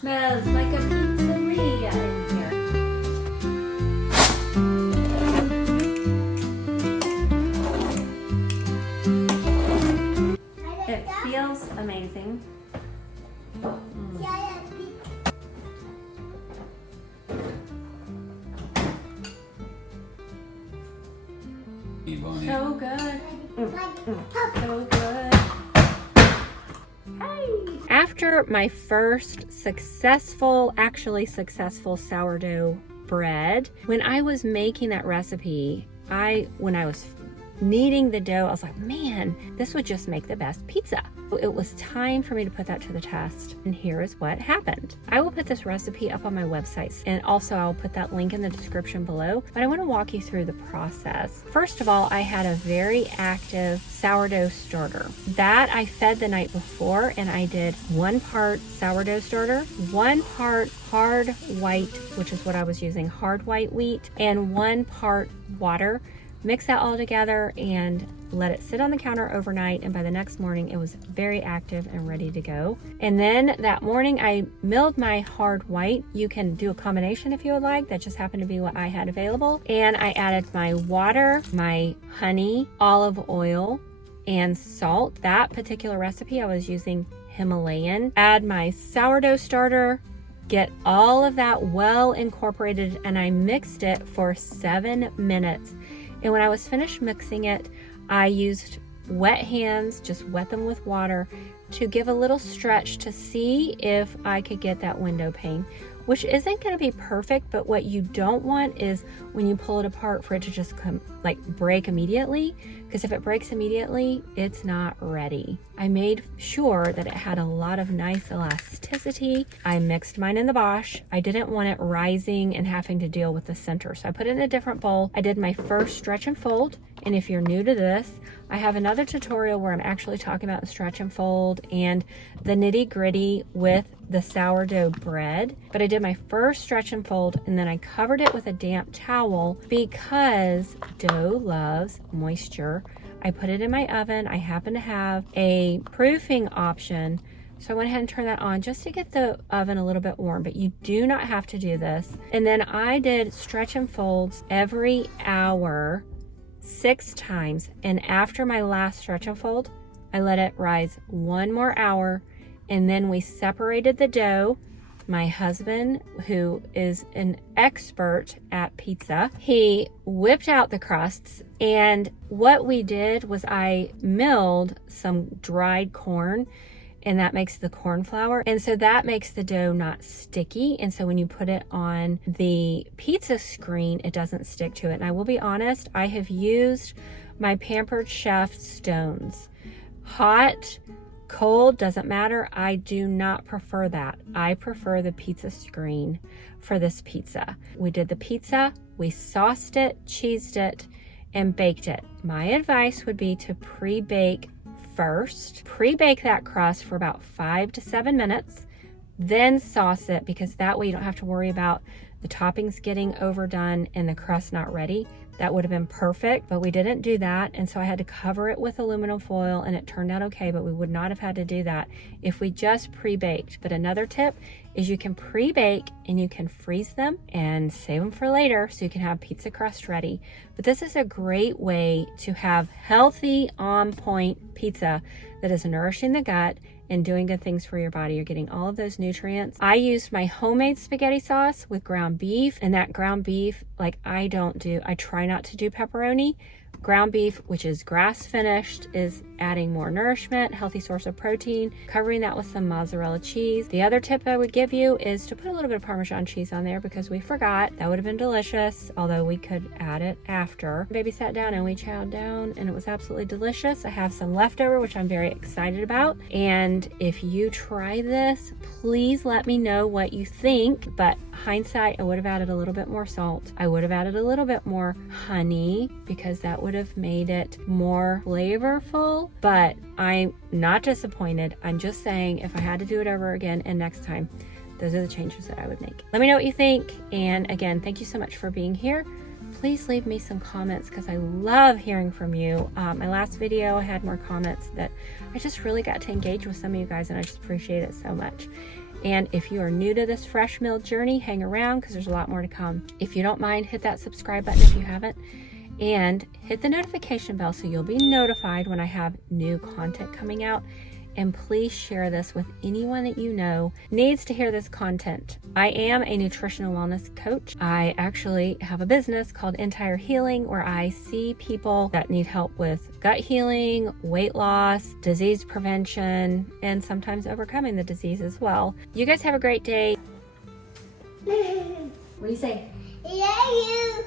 Smells like a pizzeria in here. It feels amazing. So good. So good. Hey. After my first actually successful sourdough bread, when I was making that recipe, when I was kneading the dough, I was like, man, this would just make the best pizza. It was time for me to put that to the test, and here is what happened. I will put this recipe up on my website, and also I'll put that link in the description below, but I want to walk you through the process. First of all, I had a very active sourdough starter. That I fed the night before, and I did 1 part sourdough starter, 1 part hard white, which is what I was using, hard white wheat, and 1 part water. Mix that all together and let it sit on the counter overnight, and by the next morning it was very active and ready to go. And then that morning I milled my hard white. You can do a combination if you would like. That just happened to be what I had available. And I added my water, my honey, olive oil, and salt. That particular recipe I was using Himalayan. Add my sourdough starter, get all of that well incorporated, and I mixed it for 7 minutes. And when I was finished mixing it, I used wet hands, just wet them with water, to give a little stretch to see if I could get that window pane, which isn't going to be perfect, but what you don't want is when you pull it apart for it to just break immediately, because if it breaks immediately, it's not ready. I made sure that it had a lot of nice elasticity. I mixed mine in the Bosch. I didn't want it rising and having to deal with the center, so I put it in a different bowl. I did my first stretch and fold, and if you're new to this, I have another tutorial where I'm actually talking about the stretch and fold and the nitty gritty with the sourdough bread. But I did my first stretch and fold, and then I covered it with a damp towel because dough loves moisture. I put it in my oven. I happen to have a proofing option, so I went ahead and turned that on just to get the oven a little bit warm, but you do not have to do this. And then I did stretch and folds every hour 6 times, and after my last stretch and fold, I let it rise 1 more hour, and then we separated the dough. My husband, who is an expert at pizza, he whipped out the crusts, and what we did was I milled some dried corn, and that makes the corn flour, and so that makes the dough not sticky, and so when you put it on the pizza screen, it doesn't stick to it. And I will be honest, I have used my Pampered Chef stones. Hot, cold, doesn't matter. I do not prefer that. I prefer the pizza screen for this pizza. We did the pizza, we sauced it, cheesed it, and baked it. My advice would be to pre-bake first. Pre-bake that crust for about 5 to 7 minutes, then sauce it, because that way you don't have to worry about the toppings getting overdone and the crust not ready. That would have been perfect, but we didn't do that, and so I had to cover it with aluminum foil, and it turned out okay, but we would not have had to do that if we just pre-baked. But another tip is you can pre-bake and you can freeze them and save them for later so you can have pizza crust ready. But this is a great way to have healthy, on-point pizza that is nourishing the gut and doing good things for your body. You're getting all of those nutrients. I used my homemade spaghetti sauce with ground beef, and that ground beef, I try not to do pepperoni. Ground beef, which is grass finished, is adding more nourishment, healthy source of protein, covering that with some mozzarella cheese. The other tip I would give you is to put a little bit of Parmesan cheese on there, because we forgot. That would have been delicious, although we could add it after. Baby sat down and we chowed down, and it was absolutely delicious. I have some leftover, which I'm very excited about. And if you try this, please let me know what you think. But hindsight, I would have added a little bit more salt. I would have added a little bit more honey, because that would have made it more flavorful. But I'm not disappointed. I'm just saying, if I had to do it over again and next time, those are the changes that I would make. Let me know what you think. And again, thank you so much for being here. Please leave me some comments, because I love hearing from you. My last video, I had more comments that I just really got to engage with some of you guys, and I just appreciate it so much. And if you are new to this fresh meal journey, hang around because there's a lot more to come. If you don't mind, hit that subscribe button if you haven't, and hit the notification bell so you'll be notified when I have new content coming out. And please share this with anyone that you know needs to hear this content. I am a nutritional wellness coach. I actually have a business called Entire Healing where I see people that need help with gut healing, weight loss, disease prevention, and sometimes overcoming the disease as well. You guys have a great day. What do you say? Yeah, you.